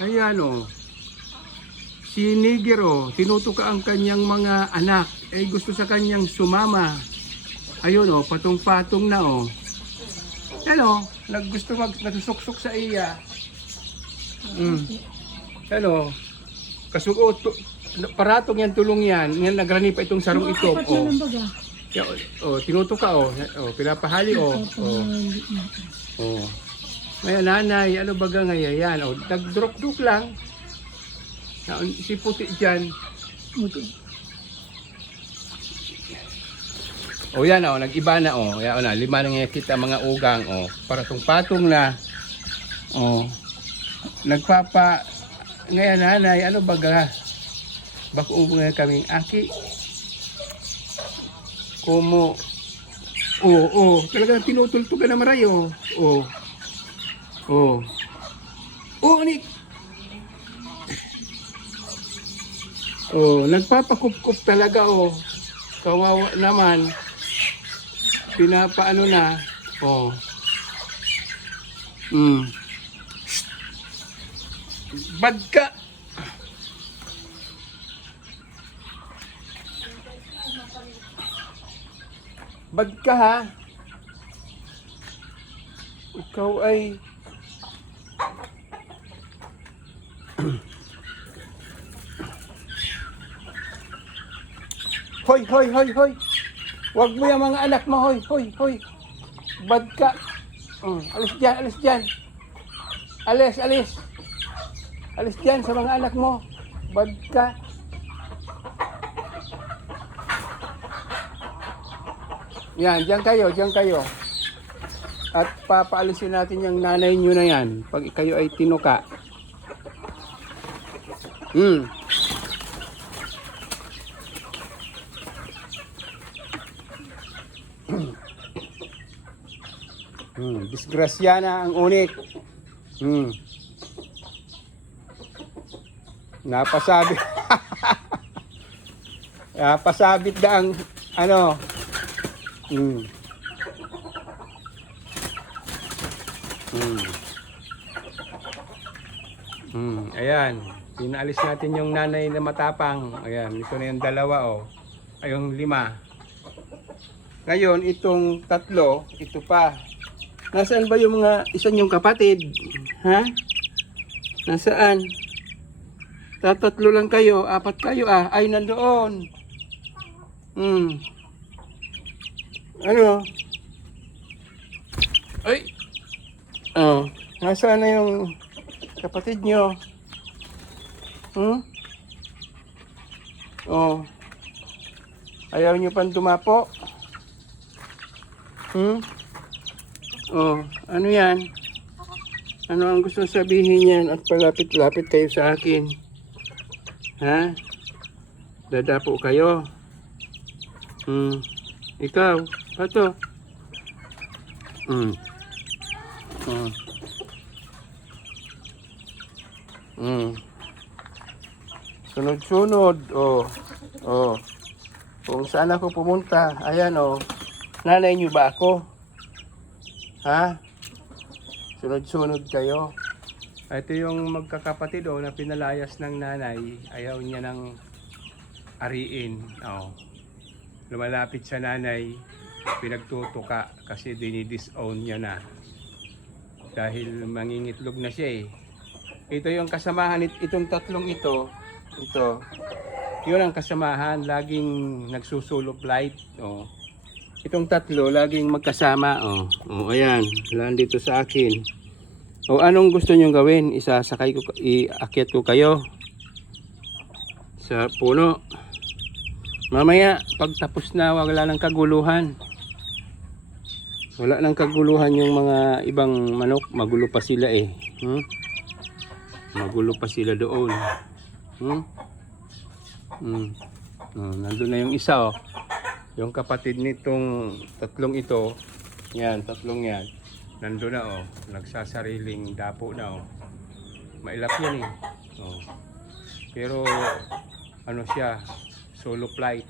Ayan o. Si Niger o, tinutuka ang kanyang mga anak. Eh gusto sa kanyang sumama. Ayun o, patong-patong na o. Ano, nagsusuksok sa iya. Ano, kasuot, paratong yan, tulong yan. Yan, nagrani pa itong sarong ito. O. O, tinutuka o. O, pinapahali o. O. O. Ngayon, nanay, ano baga ngayon? Yan, o, nag-drop-drop lang. Si puti dyan. O yan o, nag-iba na o. Yan o na, 5 na nga kita mga ugang o. Paratong-patong na. O. Nagpapa, ngayon nanay, ano baga? Bako nga kaming aki. Kumo. O, talagang tinutultugan na maray o. O, ni. O, nagpapakup-kup talaga o. Kawawa naman. Pinapaano na. O. Bad ka. Bad ka ha. Ikaw ay hoy, hoy, hoy, hoy. Huwag mo yung mga anak mo, hoy, hoy, hoy. Bad ka. Alis dyan, alis dyan. Alis, alis. Alis dyan sa mga anak mo. Bad ka. Yan, dyan kayo, dyan kayo. At papaalisin natin yung nanay nyo na yan. Pag kayo ay tinuka. Disgrasya na ang unik. Napasabit. Napasabit na ang ano. Ayan. Pinaalis natin yung nanay na matapang. Ayan, ito na yung 2 oh. Ay, yung 5. Ngayon, itong 3, ito pa. Nasaan ba yung mga isa niyong kapatid? Ha? Nasaan? 3 lang kayo, 4 kayo ah. Ay, nandoon. Ano? Ay! Oh, nasaan na yung kapatid niyo? Oh. Ayaw niyo pang dumapo? Oh, ano yan? Ano ang gusto sabihin yan at palapit-lapit kayo sa akin? Ha? Dadapo kayo? Ikaw? Pato? Sunod-sunod. Kung saan ako pumunta, ayan nanay niyo ba ako? Ha? Sunod-sunod kayo. Ito yung magkakapatid na pinalayas ng nanay. Ayaw niya nang ariin. Lumalapit sa nanay, pinagtutuka kasi dinidisown niya na. Dahil mangingitlog na siya eh. Ito yung kasamahan, itong 3 ito. Yun ang kasamahan, laging nagsusulop light. Itong 3 laging magkasama. Ayan, nandito sa akin. Anong gusto nyo gawin? Iakyat ko kayo sa puno. Mamaya, pag tapos na, wala nang kaguluhan. Wala nang kaguluhan yung mga ibang manok. Magulo pa sila eh. Magulo pa sila doon. Nandun na yung isa Yung kapatid nitong 3 ito. Yan, 3 yan. Nandun na nagsasariling dapo na Mailap yan eh. Pero ano siya, solo flight.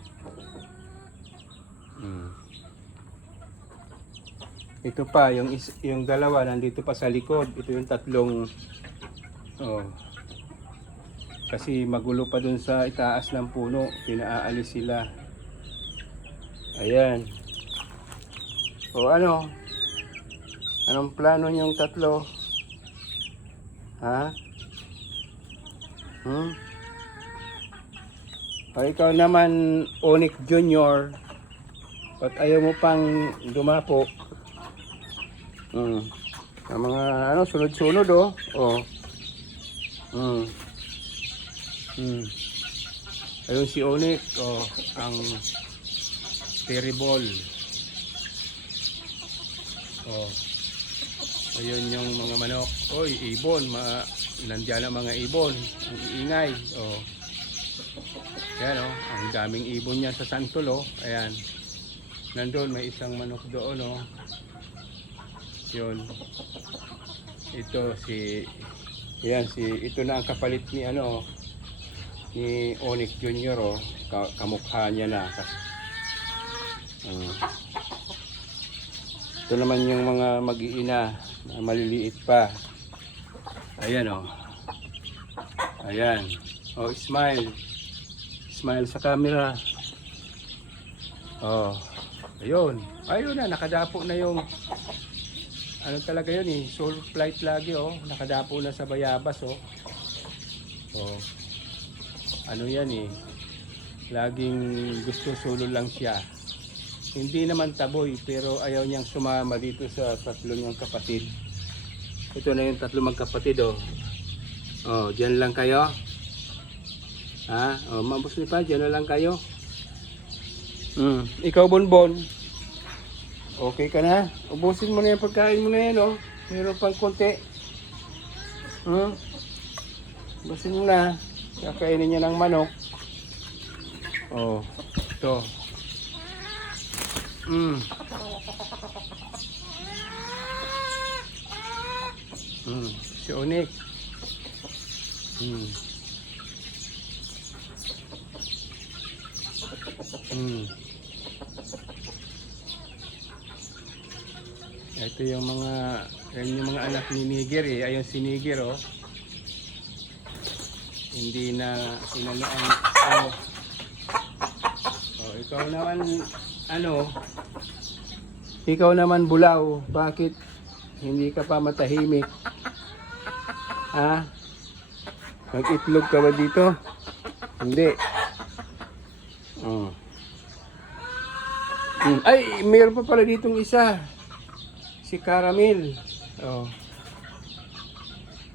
Ito pa, yung 2 nandito pa sa likod. Ito yung 3 Kasi magulo pa dun sa itaas ng puno. Pinaalis sila. Ayan. O ano? Anong plano niyong tatlo? Ha? O ikaw naman, Onyx Junior. Ba't ayaw mo pang dumapo? Ang mga ano, sunod-sunod oh. Oh. Ayun si Onyx, oh, ang terrible. Oh. Ayun yung mga manok. Oy, ibon, nandiyan ang mga ibon. Ang iingay. Oh. Ayan oh, ang daming ibon niya sa santol oh. Ayan. Nandun may isang manok doon oh. Yun. Ito si ito na ang kapalit ni ano ni Onyx Junior oh. Kamukha niya na. Ito naman yung mga mag-iina na maliliit pa. Ayan oh. Ayan. Oh, smile. Smile sa camera. Oh. Ayun. Ayun na, nakadapo na yung ano talaga yun eh, soul flight lagi oh. Nakadapo na sa bayabas oh. Oh. Ano yan eh. Laging gusto solo lang siya. Hindi naman taboy pero ayaw niyang sumama dito sa tatlo niyang kapatid. Ito na yung tatlo magkapatid oh. Oh, diyan lang kayo. Ha? Oh, mabos ni pa, diyan na lang kayo. Ikaw Bonbon. Okay ka na? Ubusin mo na yung pagkain mo na yan oh. Meron pang konti. Ubusin mo na. Kakainin niya ng manok. Oh, ito. Si Onyx. Ito yung mga anak ni Niger eh. Ayun si Niger oh. Hindi na inalaan. Oh, ikaw naman ano? Ikaw naman Bulaw, bakit hindi ka pa matahimik? Ha? Mag-itlog ka ba dito? Hindi. Ay, mayroon pa pala ditong isa. Si Caramel. Oh.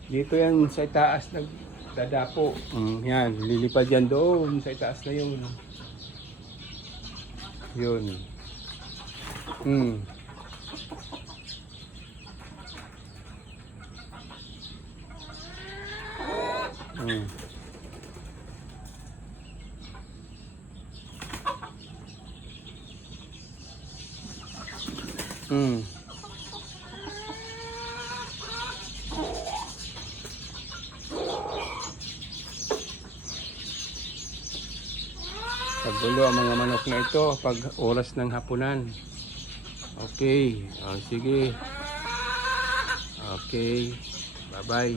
Dito yan sa itaas nagdadapo. Yan, lilipad yan doon sa itaas na yun. Yun. Pagulo ang mga manok na ito pag oras ng hapunan. Okay, sige. Okay, bye bye.